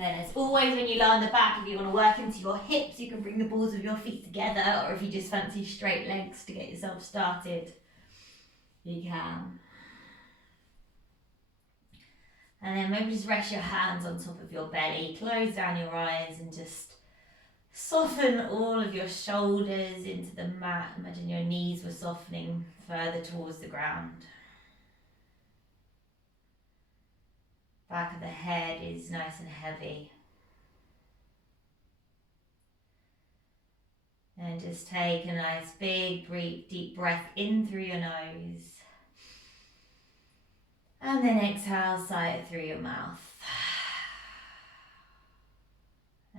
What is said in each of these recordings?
And then as always, when you lie on the back, if you want to work into your hips, you can bring the balls of your feet together, or if you just fancy straight legs to get yourself started, you can. And then maybe just rest your hands on top of your belly, close down your eyes and just soften all of your shoulders into the mat. Imagine your knees were softening further towards the ground. Back of the head is nice and heavy. And just take a nice big deep breath in through your nose. And then exhale, sigh it through your mouth.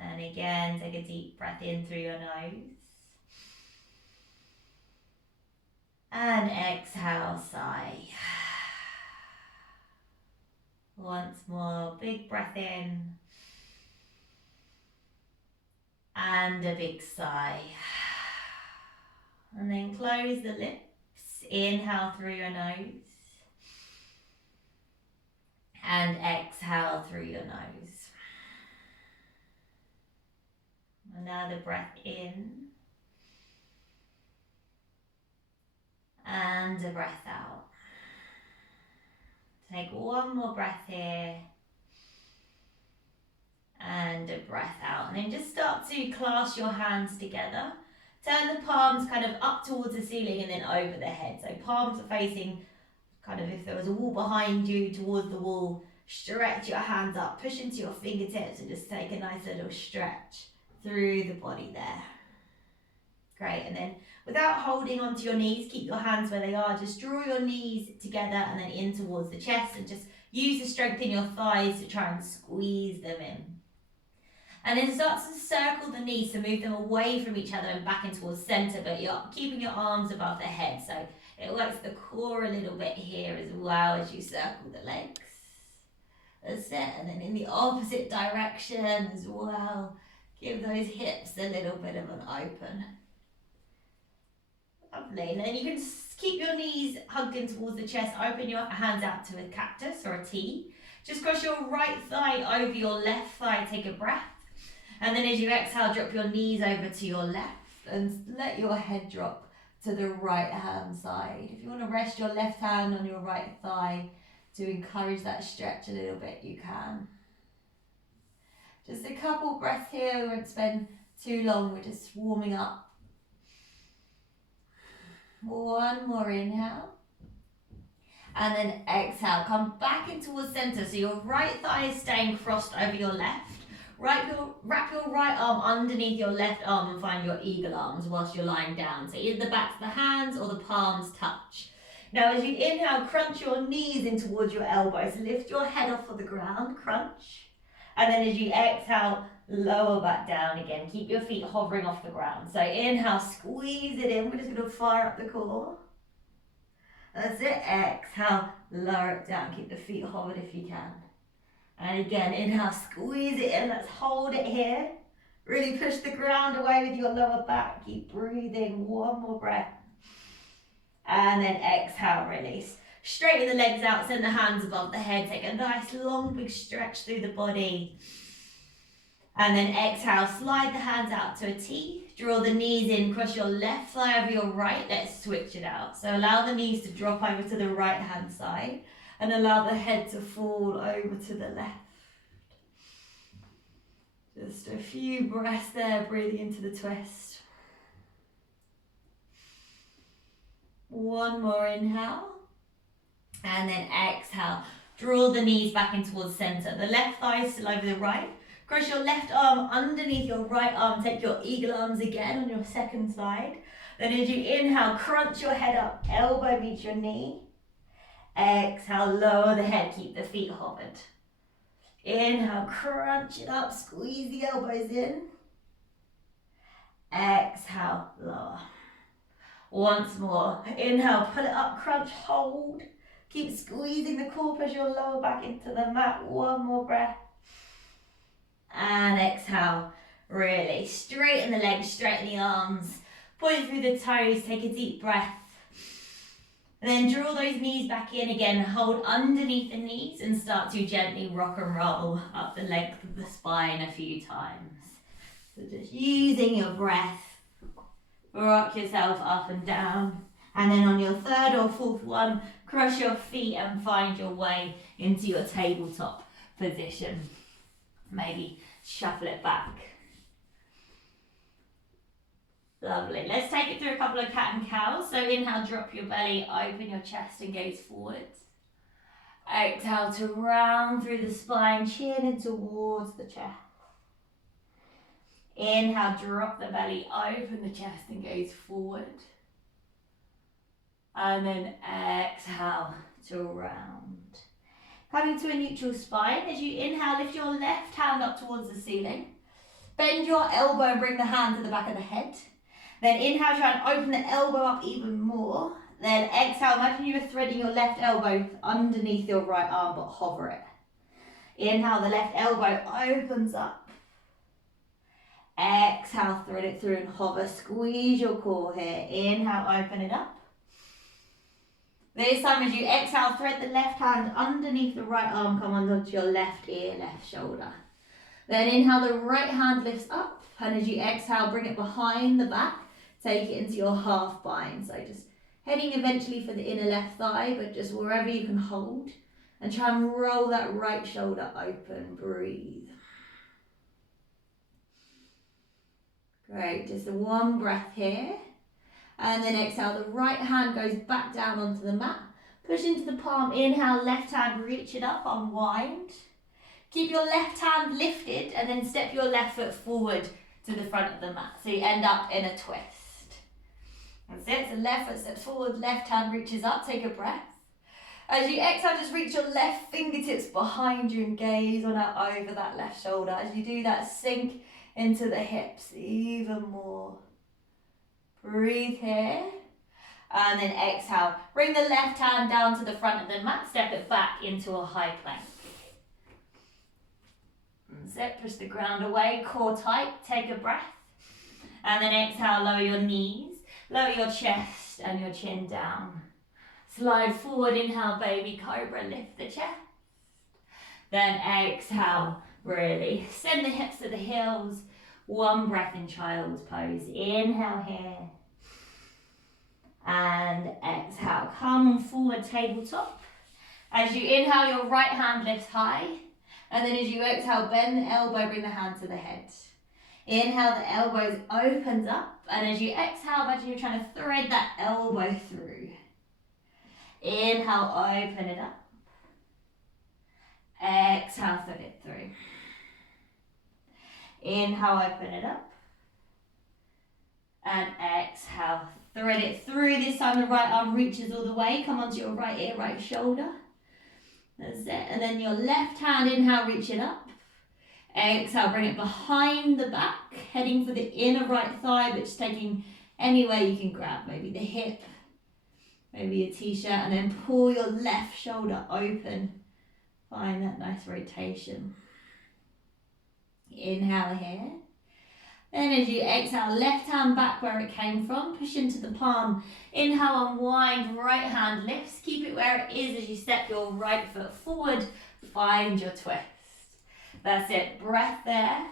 And again, take a deep breath in through your nose. And exhale, sigh. Once more, big breath in. And a big sigh. And then close the lips. Inhale through your nose. And exhale through your nose. Another breath in. And a breath out. Take one more breath here. And a breath out. And then just start to clasp your hands together. Turn the palms kind of up towards the ceiling and then over the head. So palms are facing kind of, if there was a wall behind you, towards the wall. Stretch your hands up, push into your fingertips and just take a nice little stretch through the body there. Great, and then without holding onto your knees, keep your hands where they are. Just draw your knees together and then in towards the chest and just use the strength in your thighs to try and squeeze them in. And then start to circle the knees, so move them away from each other and back in towards center, but you're keeping your arms above the head. So it works the core a little bit here as well as you circle the legs. That's it, and then in the opposite direction as well. Give those hips a little bit of an open. Lovely, and then you can keep your knees hugged in towards the chest, open your hands out to a cactus or a T. Just cross your right thigh over your left thigh, take a breath. And then as you exhale, drop your knees over to your left and let your head drop to the right hand side. If you want to rest your left hand on your right thigh to encourage that stretch a little bit, you can. Just a couple breaths here, we won't spend too long, we're just warming up. One more inhale. And then exhale, come back in towards center. So your right thigh is staying crossed over your left. Wrap your right arm underneath your left arm and find your eagle arms whilst you're lying down. So either the backs of the hands or the palms touch. Now as you inhale, crunch your knees in towards your elbows. Lift your head off of the ground, crunch. And then as you exhale, lower back down again. Keep your feet hovering off the ground. So inhale, squeeze it in. We're just going to fire up the core. That's it. Exhale, lower it down. Keep the feet hovered if you can. And again, inhale, squeeze it in. Let's hold it here. Really push the ground away with your lower back. Keep breathing. One more breath. And then exhale, release. Straighten the legs out, send the hands above the head. Take a nice long big stretch through the body. And then exhale, slide the hands out to a T. Draw the knees in, cross your left thigh over your right. Let's switch it out. So allow the knees to drop over to the right hand side and allow the head to fall over to the left. Just a few breaths there, breathing into the twist. One more inhale. And then exhale. Draw the knees back in towards center. The left thigh is still over the right. Cross your left arm underneath your right arm. Take your eagle arms again on your second side. Then as you inhale, crunch your head up. Elbow meets your knee. Exhale, lower the head. Keep the feet hovered. Inhale, crunch it up. Squeeze the elbows in. Exhale, lower. Once more. Inhale, pull it up, crunch, hold. Keep squeezing the core, push your lower back into the mat. One more breath. And exhale, really. Straighten the legs, straighten the arms. Point through the toes, take a deep breath. And then draw those knees back in again, hold underneath the knees and start to gently rock and roll up the length of the spine a few times. So just using your breath, rock yourself up and down. And then on your third or fourth one, cross your feet and find your way into your tabletop position. Maybe shuffle it back. Lovely. Let's take it through a couple of cat and cows. So inhale, drop your belly, open your chest and gaze forward. Exhale to round through the spine, chin in towards the chest. Inhale, drop the belly, open the chest and gaze forward. And then exhale to round. Coming to a neutral spine. As you inhale, lift your left hand up towards the ceiling. Bend your elbow and bring the hand to the back of the head. Then inhale, try and open the elbow up even more. Then exhale, imagine you were threading your left elbow underneath your right arm, but hover it. Inhale, the left elbow opens up. Exhale, thread it through and hover. Squeeze your core here. Inhale, open it up. This time as you exhale, thread the left hand underneath the right arm, come onto your left ear, left shoulder. Then inhale, the right hand lifts up, and as you exhale, bring it behind the back, take it into your half bind. So just heading eventually for the inner left thigh, but just wherever you can hold, and try and roll that right shoulder open, breathe. Great, just one breath here. And then exhale, the right hand goes back down onto the mat. Push into the palm, inhale, left hand, reach it up, unwind. Keep your left hand lifted and then step your left foot forward to the front of the mat. So you end up in a twist. That's it, so left foot steps forward, left hand reaches up, take a breath. As you exhale, just reach your left fingertips behind you and gaze on out over that left shoulder. As you do that, sink into the hips even more. Breathe here. And then exhale. Bring the left hand down to the front of the mat. Step it back into a high plank. That's it. Push the ground away. Core tight. Take a breath. And then exhale. Lower your knees. Lower your chest and your chin down. Slide forward. Inhale, baby cobra. Lift the chest. Then exhale. Really. Send the hips to the heels. One breath in child's pose. Inhale here. And exhale. Come forward, tabletop. As you inhale, your right hand lifts high. And then as you exhale, bend the elbow, bring the hand to the head. Inhale, the elbows opens up. And as you exhale, imagine you're trying to thread that elbow through. Inhale, open it up. Exhale, thread it through. Inhale, open it up. And exhale, thread it through. This time the right arm reaches all the way. Come onto your right ear, right shoulder. That's it. And then your left hand, inhale, reach it up. Exhale, bring it behind the back, heading for the inner right thigh, but just taking any way you can grab. Maybe the hip, maybe a t-shirt, and then pull your left shoulder open. Find that nice rotation. Inhale here. Then as you exhale, left hand back where it came from, push into the palm. Inhale, unwind, right hand lifts. Keep it where it is as you step your right foot forward. Find your twist. That's it, breath there.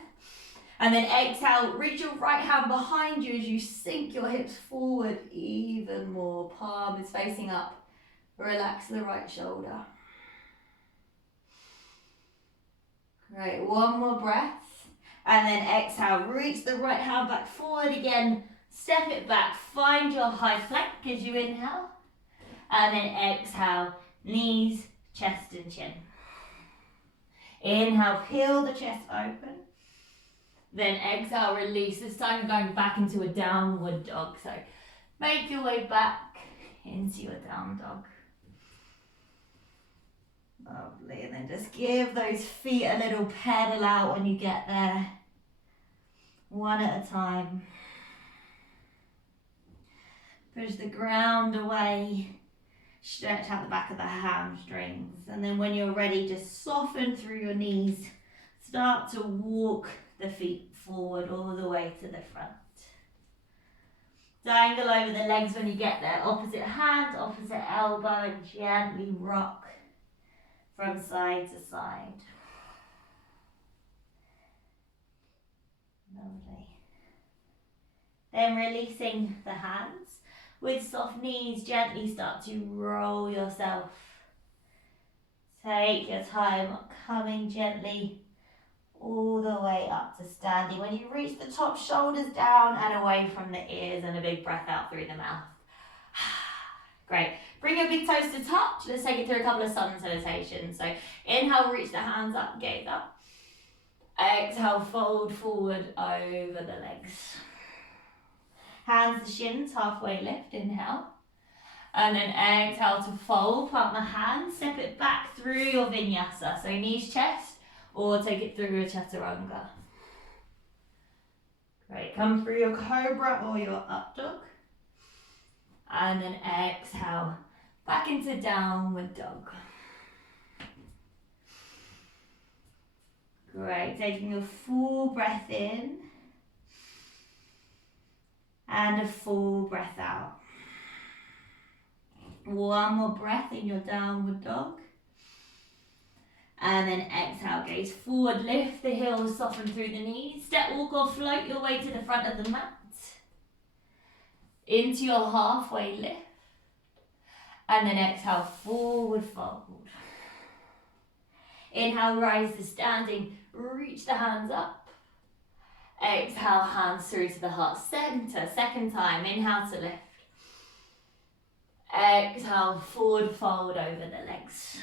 And then exhale, reach your right hand behind you as you sink your hips forward even more. Palm is facing up. Relax the right shoulder. Great, one more breath. And then exhale, reach the right hand back forward again. Step it back, find your high plank as you inhale. And then exhale, knees, chest and chin. Inhale, peel the chest open. Then exhale, release. This time you're going back into a downward dog. So make your way back into your down dog. Lovely, and then just give those feet a little pedal out when you get there. One at a time. Push the ground away. Stretch out the back of the hamstrings. And then when you're ready, just soften through your knees. Start to walk the feet forward all the way to the front. Dangle over the legs when you get there. Opposite hand, opposite elbow, and gently rock from side to side. Lovely. Then releasing the hands. With soft knees, gently start to roll yourself. Take your time, coming gently all the way up to standing. When you reach the top, shoulders down and away from the ears, and a big breath out through the mouth. Great. Bring your big toes to touch. Let's take it through a couple of sun salutations. So inhale, reach the hands up, gaze up. Exhale, fold forward over the legs. Hands to shins, halfway lift, inhale. And then exhale to fold, plant the hands, step it back through your vinyasa. So knees, chest, or take it through a chaturanga. Great, come through your cobra or your up dog. And then exhale, back into downward dog. Great, taking a full breath in. And a full breath out. One more breath in your downward dog. And then exhale, gaze forward, lift the heels, soften through the knees. Step, walk or float your way to the front of the mat. Into your halfway lift. And then exhale, forward fold. Inhale, rise to standing, reach the hands up. Exhale, hands through to the heart center. Second time, inhale to lift. Exhale, forward fold over the legs.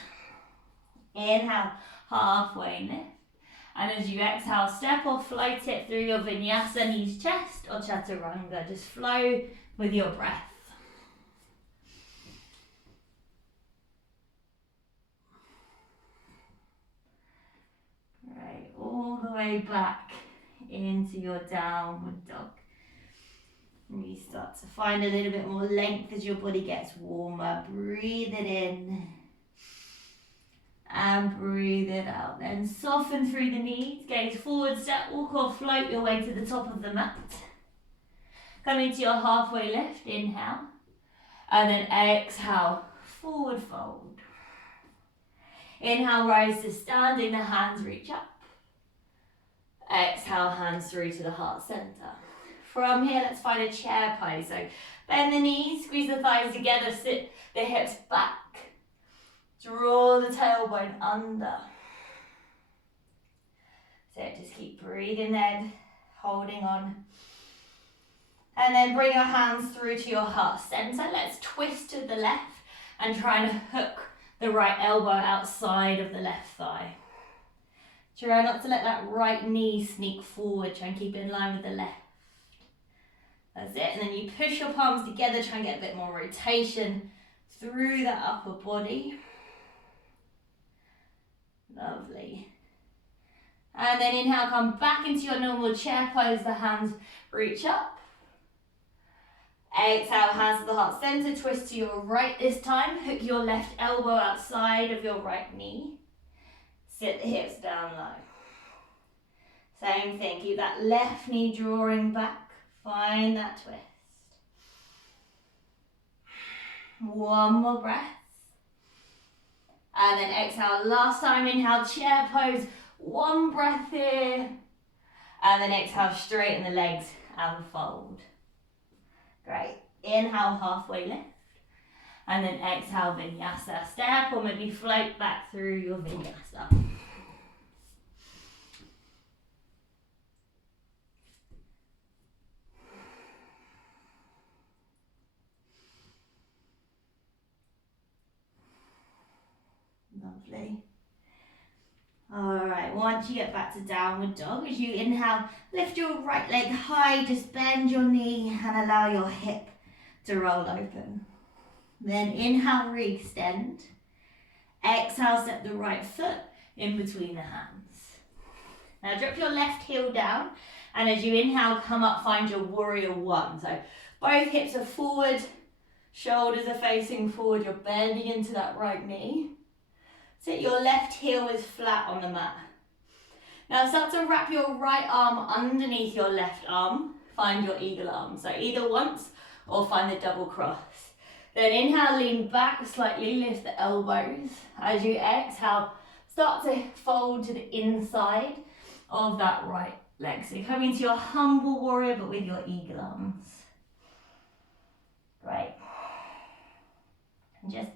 Inhale, halfway lift. And as you exhale, step or float it through your vinyasa, knees, chest, or chaturanga. Just flow with your breath. Right, all the way back into your downward dog. And you start to find a little bit more length as your body gets warmer. Breathe it in and breathe it out. Then soften through the knees, gaze forward, step, walk or float your way to the top of the mat. Come into your halfway lift, inhale, and then exhale, forward fold. Inhale, rise to standing, the hands reach up. Exhale, hands through to the heart center. From here, let's find a chair pose. So bend the knees, squeeze the thighs together, sit the hips back. Draw the tailbone under. So just keep breathing in, holding on. And then bring your hands through to your heart center. Let's twist to the left and try and hook the right elbow outside of the left thigh. Try not to let that right knee sneak forward. Try and keep it in line with the left. That's it. And then you push your palms together. Try and get a bit more rotation through that upper body. Lovely. And then inhale, come back into your normal chair pose. The hands reach up. Exhale, hands to the heart center. Twist to your right this time. Hook your left elbow outside of your right knee. Sit the hips down low. Same thing, keep that left knee drawing back. Find that twist. One more breath. And then exhale, last time, inhale, chair pose. One breath here. And then exhale, straighten the legs and fold. Great. Inhale, halfway lift. And then exhale, vinyasa. Step or maybe float back through your vinyasa. Lovely. Alright, once you get back to downward dog, as you inhale, lift your right leg high, just bend your knee and allow your hip to roll open. Then inhale, re-extend. Exhale, step the right foot in between the hands. Now drop your left heel down, and as you inhale, come up, find your warrior one. So both hips are forward, shoulders are facing forward, you're bending into that right knee. Sit your left heel is flat on the mat. Now start to wrap your right arm underneath your left arm. Find your eagle arm. So either once or find the double cross. Then inhale, lean back, slightly lift the elbows. As you exhale, start to fold to the inside of that right leg. So you're coming to your humble warrior, but with your eagle arms. Great. And just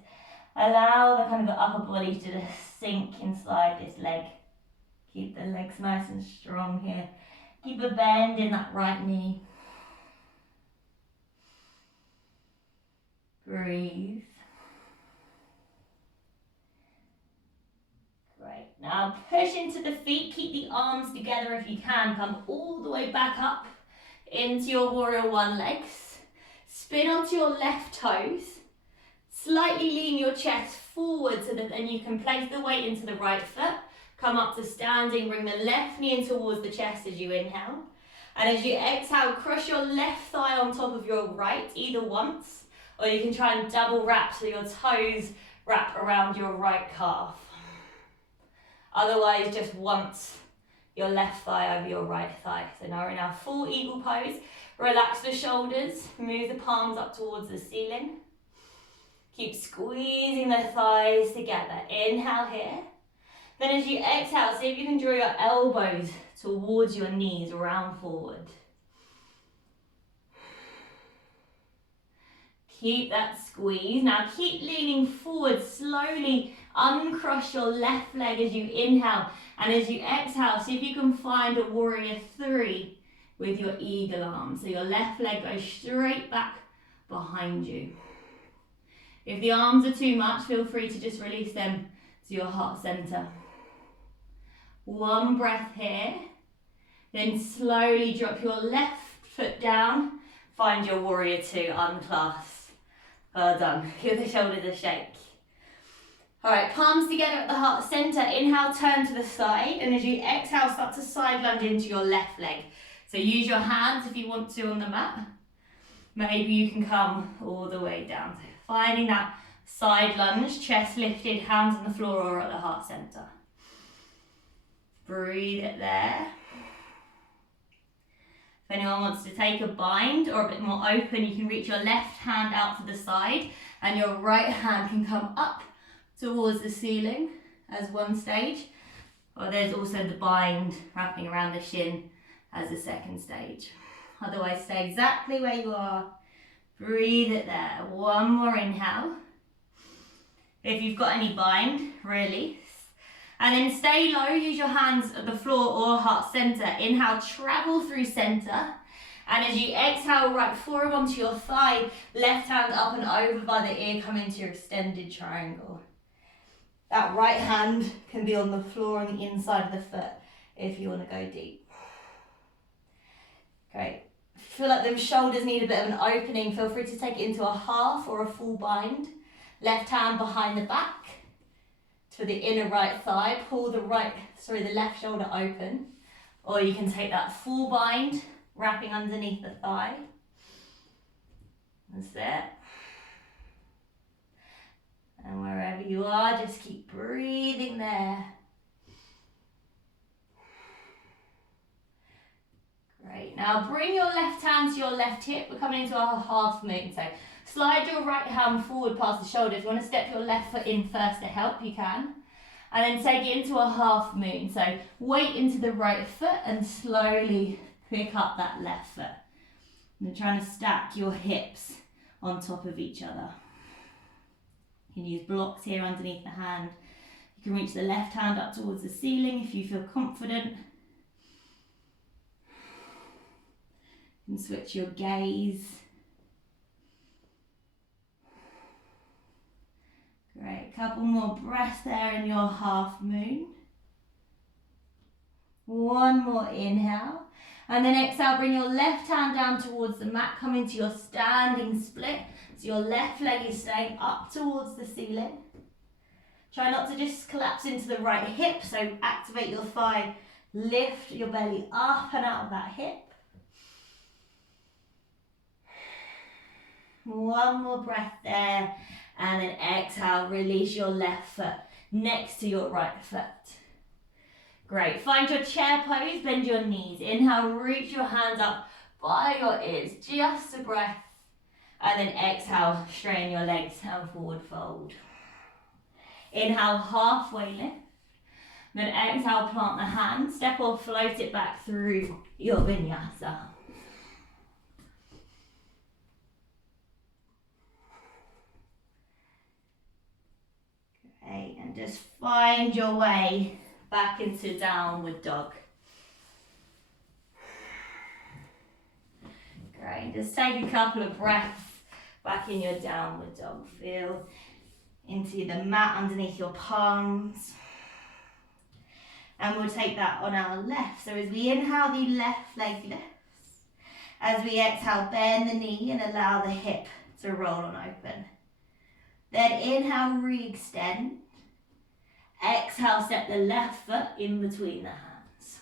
allow the kind of the upper body to just sink inside this leg. Keep the legs nice and strong here. Keep a bend in that right knee. Breathe. Great. Now push into the feet. Keep the arms together if you can. Come all the way back up into your warrior one legs. Spin onto your left toes. Slightly lean your chest forward so that then you can place the weight into the right foot. Come up to standing, bring the left knee in towards the chest as you inhale. And as you exhale, cross your left thigh on top of your right, either once, or you can try and double wrap so your toes wrap around your right calf. Otherwise, just once your left thigh over your right thigh. So now we're in our full eagle pose. Relax the shoulders, move the palms up towards the ceiling. Keep squeezing the thighs together. Inhale here. Then as you exhale, see if you can draw your elbows towards your knees, round forward. Keep that squeeze. Now keep leaning forward, slowly uncross your left leg as you inhale. And as you exhale, see if you can find a warrior three with your eagle arm. So your left leg goes straight back behind you. If the arms are too much, feel free to just release them to your heart center. One breath here. Then slowly drop your left foot down. Find your warrior two, unclasp. Well done. Give the shoulders a shake. All right, palms together at the heart center. Inhale, turn to the side. And as you exhale, start to side lunge into your left leg. So use your hands if you want to on the mat. Maybe you can come all the way down. So finding that side lunge, chest lifted, hands on the floor or at the heart center. Breathe it there. If anyone wants to take a bind or a bit more open, you can reach your left hand out to the side and your right hand can come up towards the ceiling as one stage. Or there's also the bind wrapping around the shin as the second stage. Otherwise, stay exactly where you are. Breathe it there. One more inhale. If you've got any bind, release. And then stay low, use your hands at the floor or heart center. Inhale, travel through center. And as you exhale, right forearm onto your thigh, left hand up and over by the ear, come into your extended triangle. That right hand can be on the floor on the inside of the foot if you want to go deep. Great. If you feel like the shoulders need a bit of an opening, feel free to take it into a half or a full bind. Left hand behind the back to the inner right thigh. Pull the left shoulder open. Or you can take that full bind, wrapping underneath the thigh. That's it. And wherever you are, just keep breathing there. Great. Now bring your left hand to your left hip. We're coming into our half moon. So slide your right hand forward past the shoulder. If you want to step your left foot in first to help, you can. And then take it into a half moon. So weight into the right foot and slowly pick up that left foot. And trying to stack your hips on top of each other. You can use blocks here underneath the hand. You can reach the left hand up towards the ceiling if you feel confident. You can switch your gaze. Great, couple more breaths there in your half moon. One more inhale. And then exhale, bring your left hand down towards the mat. Come into your standing split. So your left leg is staying up towards the ceiling. Try not to just collapse into the right hip. So activate your thigh. Lift your belly up and out of that hip. One more breath there. And then exhale, release your left foot next to your right foot. Great, find your chair pose, bend your knees. Inhale, reach your hands up by your ears, just a breath. And then exhale, straighten your legs and forward fold. Inhale, halfway lift. Then exhale, plant the hands, step or float it back through your vinyasa. Great, and just find your way back into downward dog. Great, just take a couple of breaths back in your downward dog. Feel into the mat underneath your palms. And we'll take that on our left. So as we inhale, the left leg lifts. As we exhale, bend the knee and allow the hip to roll on open. Then inhale, re-extend. Exhale, step the left foot in between the hands.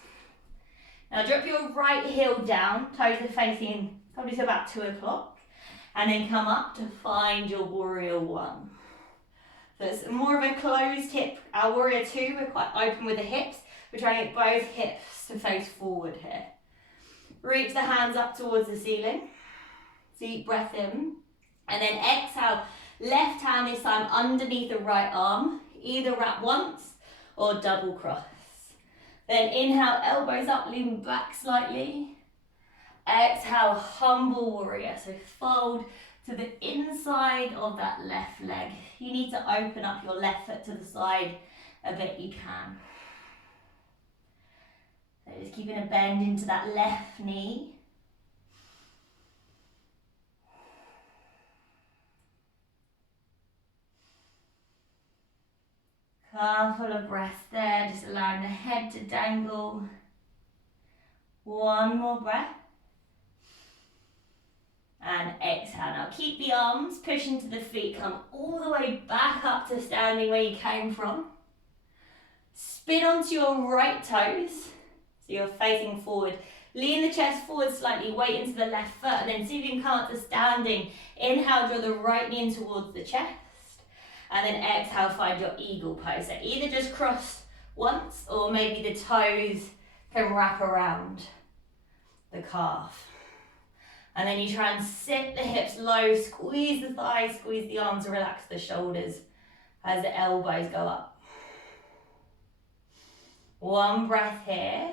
Now drop your right heel down, toes are facing probably to about 2 o'clock. And then come up to find your warrior one. So it's more of a closed hip. Our warrior two, we're quite open with the hips. We're trying to get both hips to face forward here. Reach the hands up towards the ceiling. Deep breath in. And then exhale, left hand this time underneath the right arm. Either wrap once or double cross. Then inhale, elbows up, lean back slightly. Exhale, humble warrior. So fold to the inside of that left leg. You need to open up your left foot to the side a bit, you can. So just keeping a bend into that left knee. Couple of breaths there, just allowing the head to dangle. One more breath. And exhale. Now keep the arms pushing to the feet. Come all the way back up to standing where you came from. Spin onto your right toes. So you're facing forward. Lean the chest forward slightly. Weight into the left foot. And then see if you can come up to standing. Inhale, draw the right knee in towards the chest. And then exhale, find your eagle pose. So either just cross once or maybe the toes can wrap around the calf. And then you try and sit the hips low, squeeze the thighs, squeeze the arms, relax the shoulders as the elbows go up. One breath here.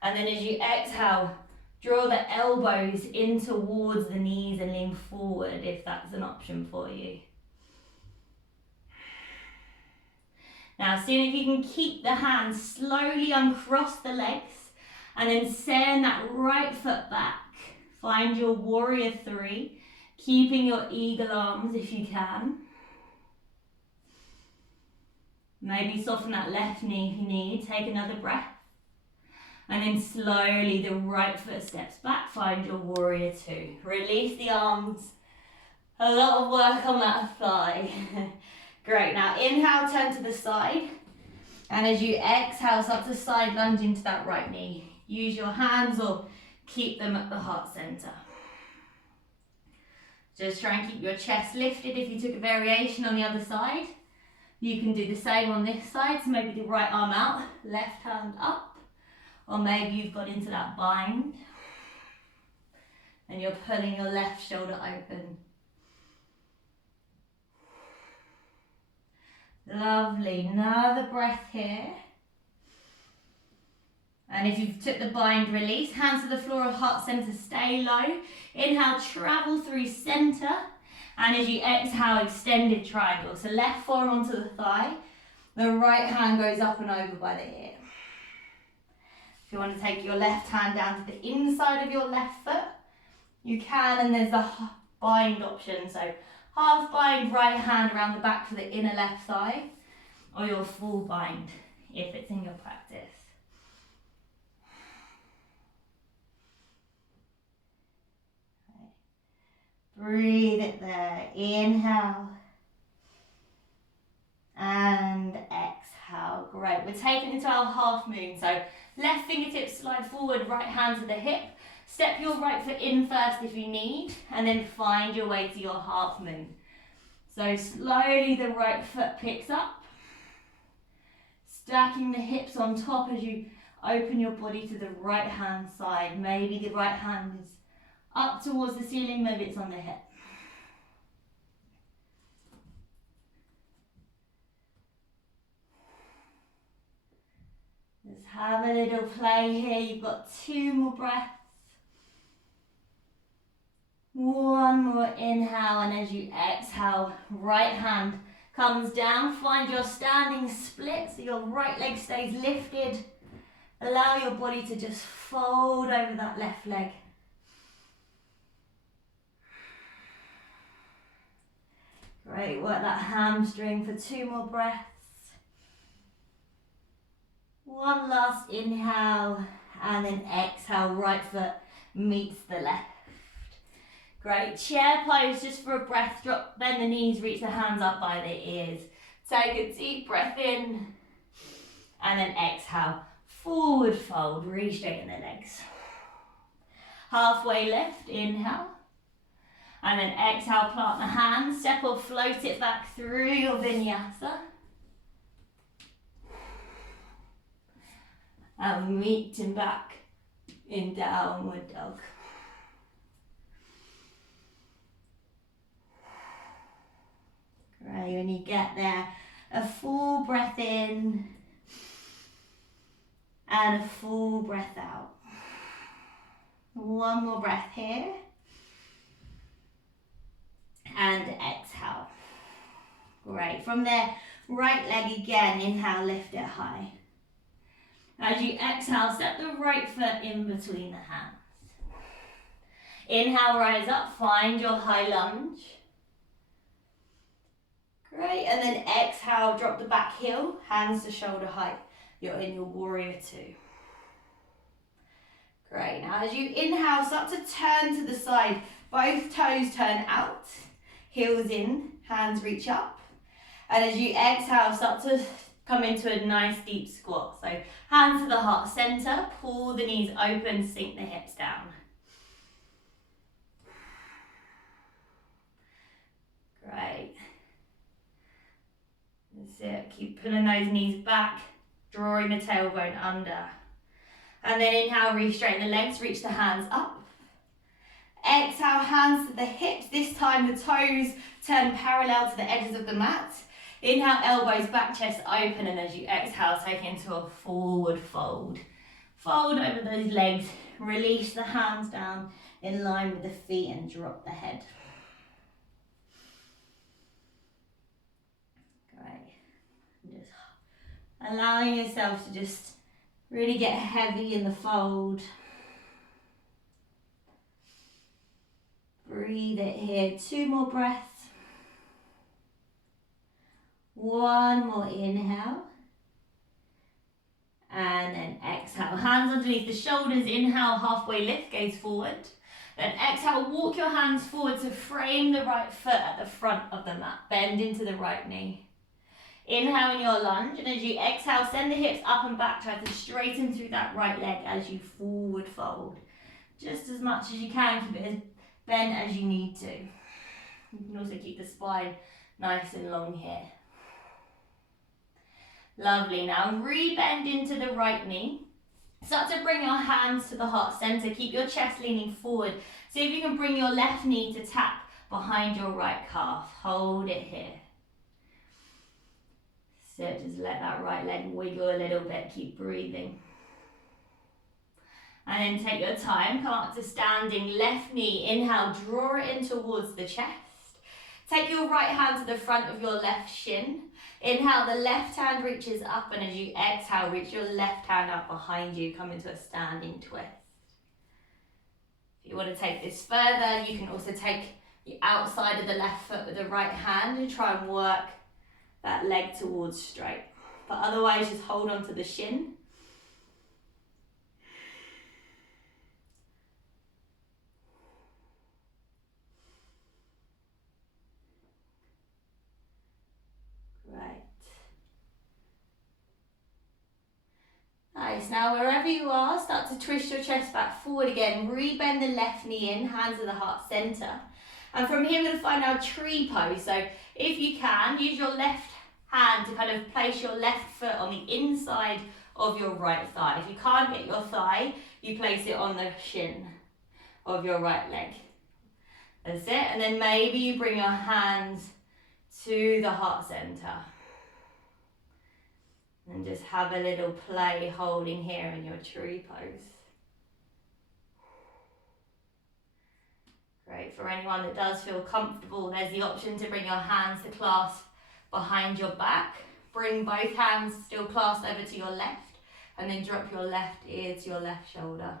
And then as you exhale, draw the elbows in towards the knees and lean forward if that's an option for you. Now, see if you can keep the hands slowly uncross the legs and then send that right foot back. Find your warrior three, keeping your eagle arms if you can. Maybe soften that left knee if you need. Take another breath. And then slowly the right foot steps back. Find your warrior two. Release the arms. A lot of work on that thigh. Great. Now inhale, turn to the side. And as you exhale, start to side lunge into that right knee. Use your hands or keep them at the heart center. Just try and keep your chest lifted. If you took a variation on the other side, you can do the same on this side. So maybe the right arm out, left hand up, or maybe you've got into that bind and you're pulling your left shoulder open. Lovely, another breath here. And if you've took the bind, release, hands to the floor of heart center, stay low. Inhale, travel through center. And as you exhale, extended triangle. So left forearm onto the thigh. The right hand goes up and over by the ear. If you want to take your left hand down to the inside of your left foot, you can, and there's the bind option. So half bind, right hand around the back for the inner left thigh, or your full bind if it's in your practice. Breathe it there. Inhale. And exhale. Great. We're taking into our half moon. So left fingertips slide forward, right hand to the hip. Step your right foot in first if you need, and then find your way to your half moon. So slowly the right foot picks up. Stacking the hips on top as you open your body to the right hand side. Maybe the right hand is up towards the ceiling, maybe it's on the hip. Have a little play here. You've got 2 more breaths. 1 more inhale, and as you exhale, right hand comes down. Find your standing split so your right leg stays lifted. Allow your body to just fold over that left leg. Great, work that hamstring for 2 more breaths. 1 last inhale, and then exhale, right foot meets the left. Great, chair pose just for a breath. Drop, bend the knees, reach the hands up by the ears. Take a deep breath in, and then exhale. Forward fold, re-straighten the legs. Halfway lift, inhale. And then exhale, plant the hands, step or float it back through your Vinyasa. And meeting back in downward dog. Great, when you get there, a full breath in and a full breath out. 1 more breath here. And exhale. Great. From there, right leg again. Inhale, lift it high. As you exhale, step the right foot in between the hands. Inhale, rise up. Find your high lunge. Great. And then exhale, drop the back heel. Hands to shoulder height. You're in your warrior 2. Great. Now as you inhale, start to turn to the side. Both toes turn out. Heels in, hands reach up. And as you exhale, start to come into a nice deep squat. So hands to the heart center, pull the knees open, sink the hips down. Great. That's it, keep pulling those knees back, drawing the tailbone under. And then inhale, re-straighten the legs, reach the hands up. Exhale, hands to the hips. This time the toes turn parallel to the edges of the mat. Inhale, elbows back, chest open, and as you exhale, take into a forward fold. Fold over those legs, release the hands down in line with the feet and drop the head. Great. Just allowing yourself to just really get heavy in the fold. Breathe it here. 2 more breaths. 1 more inhale. And then exhale. Hands underneath the shoulders. Inhale, halfway lift, gaze forward. Then exhale, walk your hands forward to frame the right foot at the front of the mat. Bend into the right knee. Inhale in your lunge, and as you exhale, send the hips up and back. Try to straighten through that right leg as you forward fold. Just as much as you can, keep it as bent as you need to. You can also keep the spine nice and long here. Lovely. Now re-bend into the right knee. Start to bring your hands to the heart center. Keep your chest leaning forward. See if you can bring your left knee to tap behind your right calf. Hold it here. So just let that right leg wiggle a little bit. Keep breathing. And then take your time. Come up to standing. Left knee. Inhale. Draw it in towards the chest. Take your right hand to the front of your left shin. Inhale, the left hand reaches up, and as you exhale, reach your left hand up behind you. Come into a standing twist. If you want to take this further, you can also take the outside of the left foot with the right hand and try and work that leg towards straight. But otherwise, just hold on to the shin. Nice. Now wherever you are, start to twist your chest back forward again. Re-bend the left knee in, hands to the heart center. And from here, we're going to find our tree pose. So if you can, use your left hand to kind of place your left foot on the inside of your right thigh. If you can't get your thigh, you place it on the shin of your right leg. That's it. And then maybe you bring your hands to the heart center. And just have a little play holding here in your tree pose. Great. For anyone that does feel comfortable, there's the option to bring your hands to clasp behind your back. Bring both hands still clasped over to your left, and then drop your left ear to your left shoulder.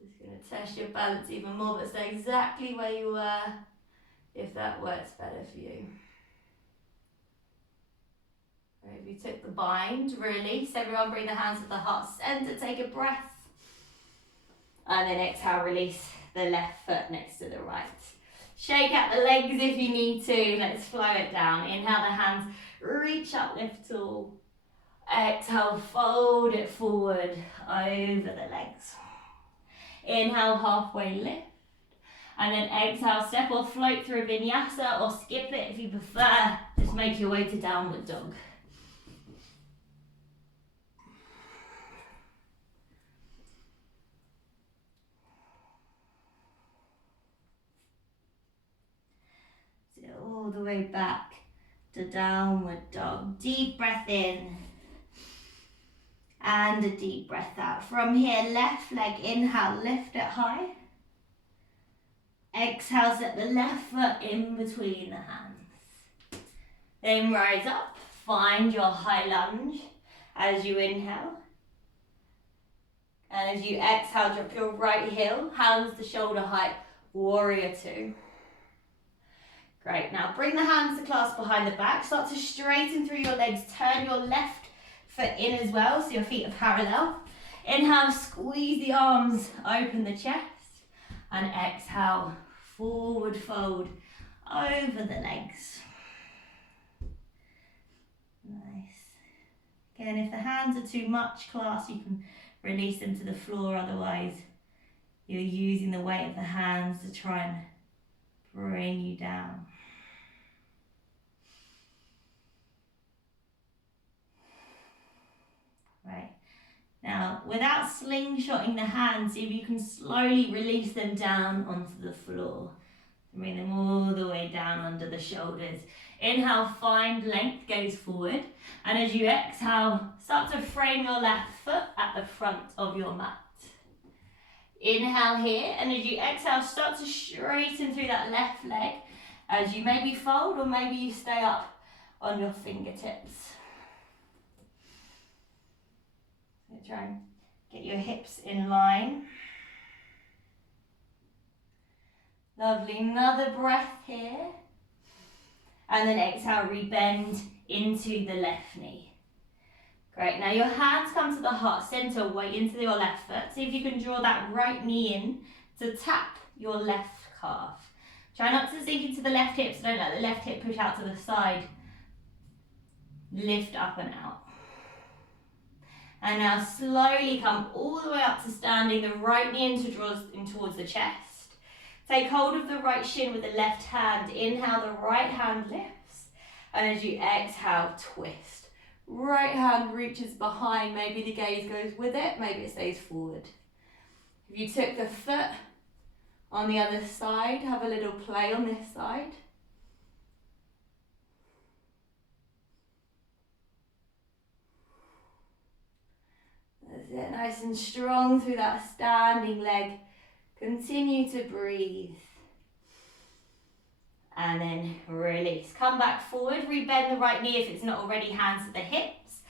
Just going to test your balance even more, but stay exactly where you were if that works better for you. Right, if you took the bind, release. Everyone bring the hands to the heart center, take a breath. And then exhale, release the left foot next to the right. Shake out the legs if you need to. Let's flow it down. Inhale, the hands reach up, lift tall. Exhale, fold it forward over the legs. Inhale, halfway lift. And then exhale, step or float through Vinyasa, or skip it if you prefer. Just make your way to downward dog. All the way back to downward dog. Deep breath in and a deep breath out. From here, left leg, inhale, lift it high. Exhale, set the left foot in between the hands. Then rise up, find your high lunge as you inhale. And as you exhale, drop your right heel, hands to shoulder height, warrior two. Great, now bring the hands to clasp behind the back. Start to straighten through your legs. Turn your left foot in as well, so your feet are parallel. Inhale, squeeze the arms, open the chest. And exhale, forward fold over the legs. Nice. Again, if the hands are too much, class, you can release them to the floor. Otherwise, you're using the weight of the hands to try and bring you down. Right. Now, without slingshotting the hands, see if you can slowly release them down onto the floor. Bring them all the way down under the shoulders. Inhale, find length, gaze forward. And as you exhale, start to frame your left foot at the front of your mat. Inhale here, and as you exhale, start to straighten through that left leg as you maybe fold or maybe you stay up on your fingertips. So try and get your hips in line. Lovely, another breath here. And then exhale, rebend into the left knee. Great, now your hands come to the heart center, weight into your left foot. See if you can draw that right knee in to tap your left calf. Try not to sink into the left hip, so don't let the left hip push out to the side. Lift up and out. And now slowly come all the way up to standing, the right knee in towards the chest. Take hold of the right shin with the left hand. Inhale, the right hand lifts. And as you exhale, twist. Right hand reaches behind, maybe the gaze goes with it, maybe it stays forward. If you took the foot on the other side, have a little play on this side. That's it, nice and strong through that standing leg. Continue to breathe. And then release. Come back forward, rebend the right knee if it's not already, hands at the hips.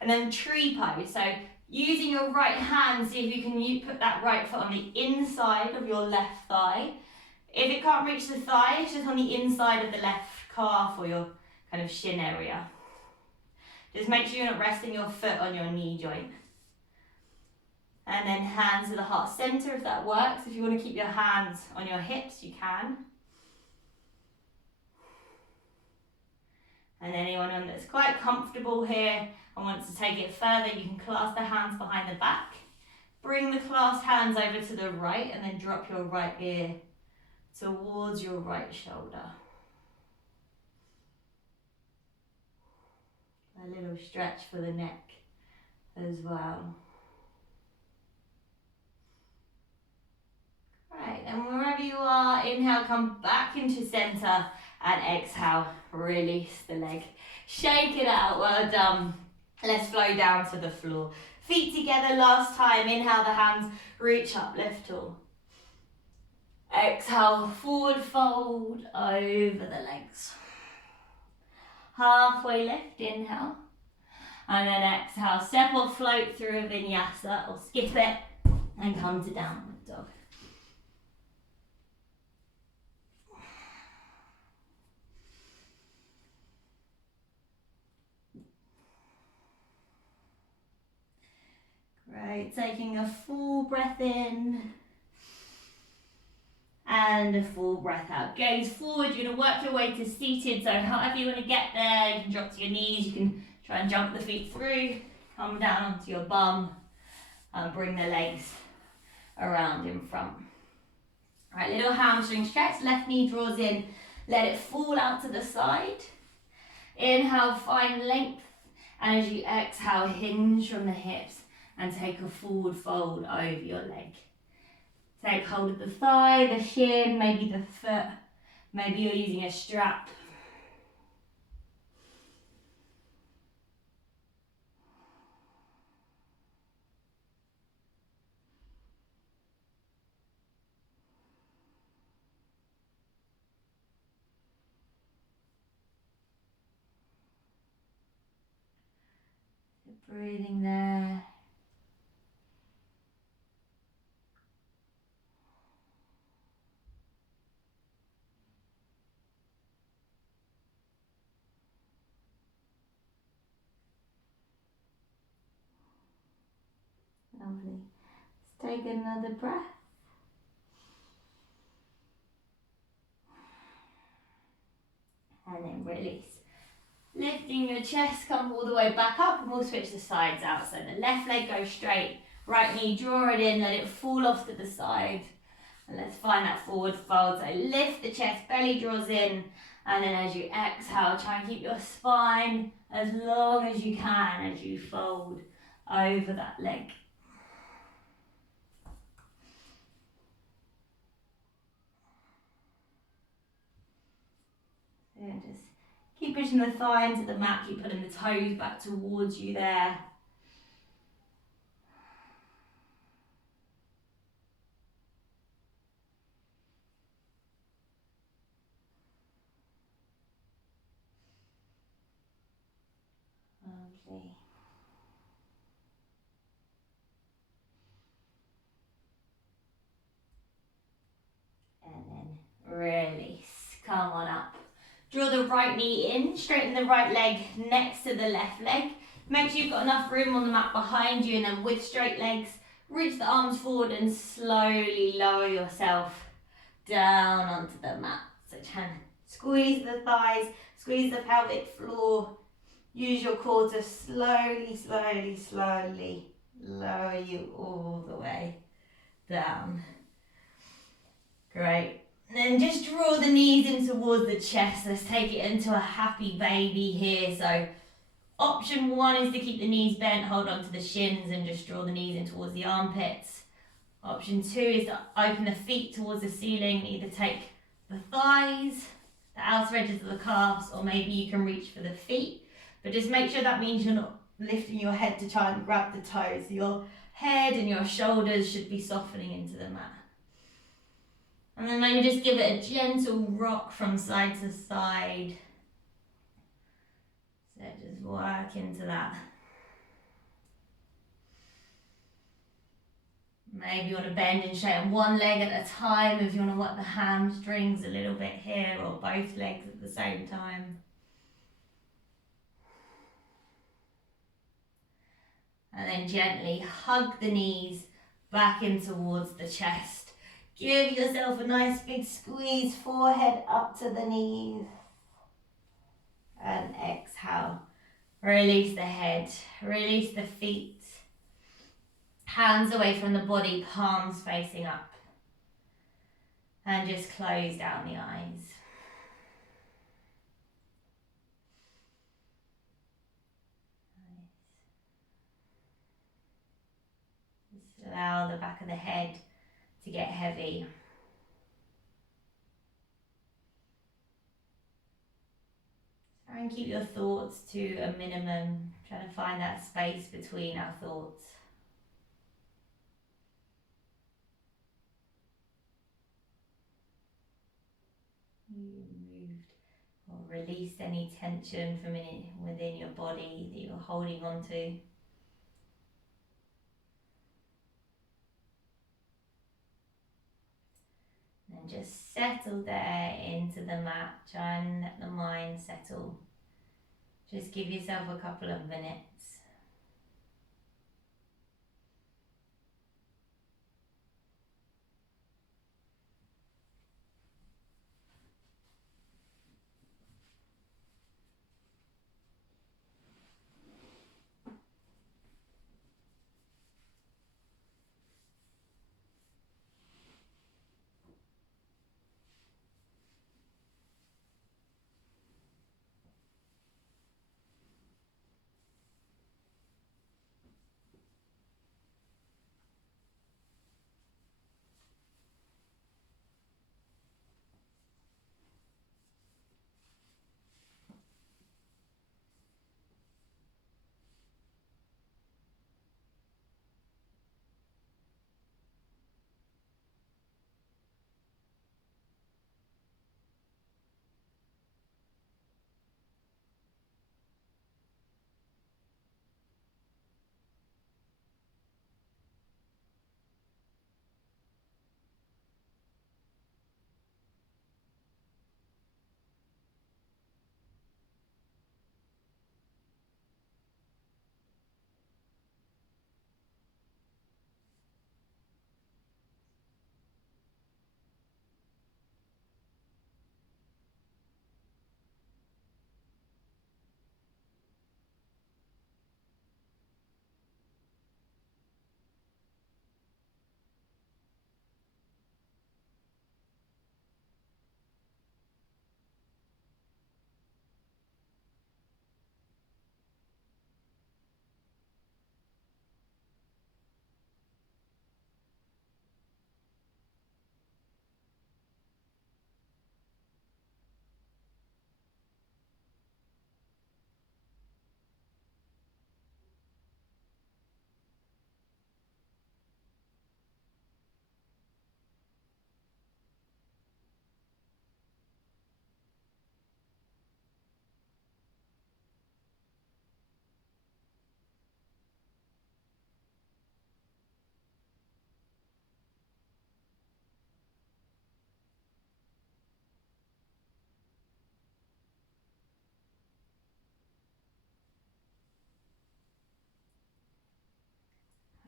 And then tree pose. So using your right hand, see if you can put that right foot on the inside of your left thigh. If it can't reach the thigh, it's just on the inside of the left calf or your kind of shin area. Just make sure you're not resting your foot on your knee joint. And then hands to the heart center if that works. If you want to keep your hands on your hips, you can. And anyone that's quite comfortable here and wants to take it further, you can clasp the hands behind the back. Bring the clasped hands over to the right and then drop your right ear towards your right shoulder. A little stretch for the neck as well. Right, and wherever you are, inhale, come back into center And exhale, release the leg. Shake it out, well done. Let's flow down to the floor. Feet together last time. Inhale the hands, reach up, lift tall. Exhale, forward fold over the legs. Halfway lift, inhale. And then exhale, step or float through a vinyasa or skip it and come to downward dog. Great, taking a full breath in and a full breath out. Gaze forward, you're going to work your way to seated, so however you want to get there, you can drop to your knees, you can try and jump the feet through, come down onto your bum and bring the legs around in front. Right, little hamstring stretch, left knee draws in, let it fall out to the side. Inhale, find length, and as you exhale, hinge from the hips and take a forward fold over your leg. Take hold of the thigh, the shin, maybe the foot, maybe you're using a strap. Breathing there. Lovely. Let's take another breath. And then release. Lifting your chest, come all the way back up, and we'll switch the sides out. So the left leg goes straight, right knee, draw it in, let it fall off to the side. And let's find that forward fold. So lift the chest, belly draws in, and then as you exhale, try and keep your spine as long as you can as you fold over that leg. And just keep pushing the thigh into the mat, keep putting the toes back towards you there. Lovely. And then release. Come on up. Draw the right knee in, straighten the right leg next to the left leg. Make sure you've got enough room on the mat behind you, and then with straight legs, reach the arms forward and slowly lower yourself down onto the mat. So try and squeeze the thighs, squeeze the pelvic floor. Use your core to slowly, slowly, slowly lower you all the way down. Great. And then just draw the knees in towards the chest. Let's take it into a happy baby here. So option one is to keep the knees bent, hold on to the shins and just draw the knees in towards the armpits. Option two is to open the feet towards the ceiling, either take the thighs, the outer edges of the calves, or maybe you can reach for the feet. But just make sure that means you're not lifting your head to try and grab the toes. Your head and your shoulders should be softening into the mat. And then maybe just give it a gentle rock from side to side. So just work into that. Maybe you want to bend and straighten one leg at a time if you want to work the hamstrings a little bit here, or both legs at the same time. And then gently hug the knees back in towards the chest. Give yourself a nice big squeeze, forehead up to the knees. And exhale. Release the head, release the feet. Hands away from the body, palms facing up. And just close down the eyes. Just allow the back of the head to get heavy. Try and keep your thoughts to a minimum. Trying to find that space between our thoughts. You moved or released any tension from within your body that you're holding on to. And just settle there into the mat. Try and let the mind settle. Just give yourself a couple of minutes.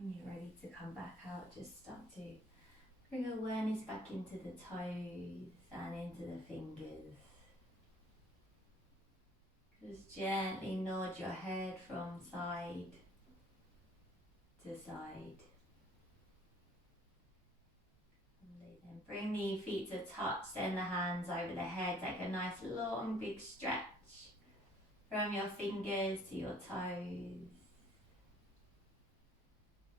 When you're ready to come back out, just start to bring awareness back into the toes and into the fingers. Just gently nod your head from side to side. Then bring the feet to touch, send the hands over the head. Take a nice long big stretch from your fingers to your toes.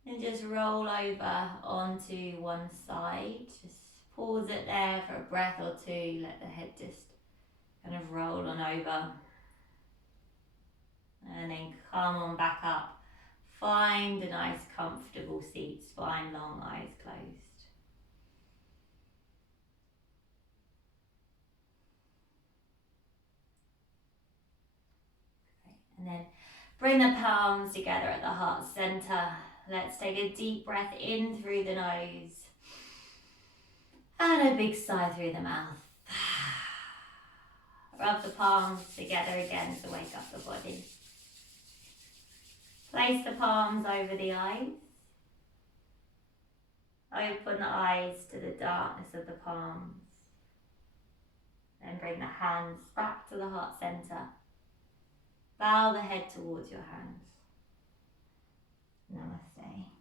And just roll over onto one side. Just pause it there for a breath or two. Let the head just kind of roll on over. And then come on back up. Find a nice comfortable seat, spine long, eyes closed. Great. And then bring the palms together at the heart center. Let's take a deep breath in through the nose. And a big sigh through the mouth. Rub the palms together again to wake up the body. Place the palms over the eyes. Open the eyes to the darkness of the palms. Then bring the hands back to the heart center. Bow the head towards your hands. Namaste.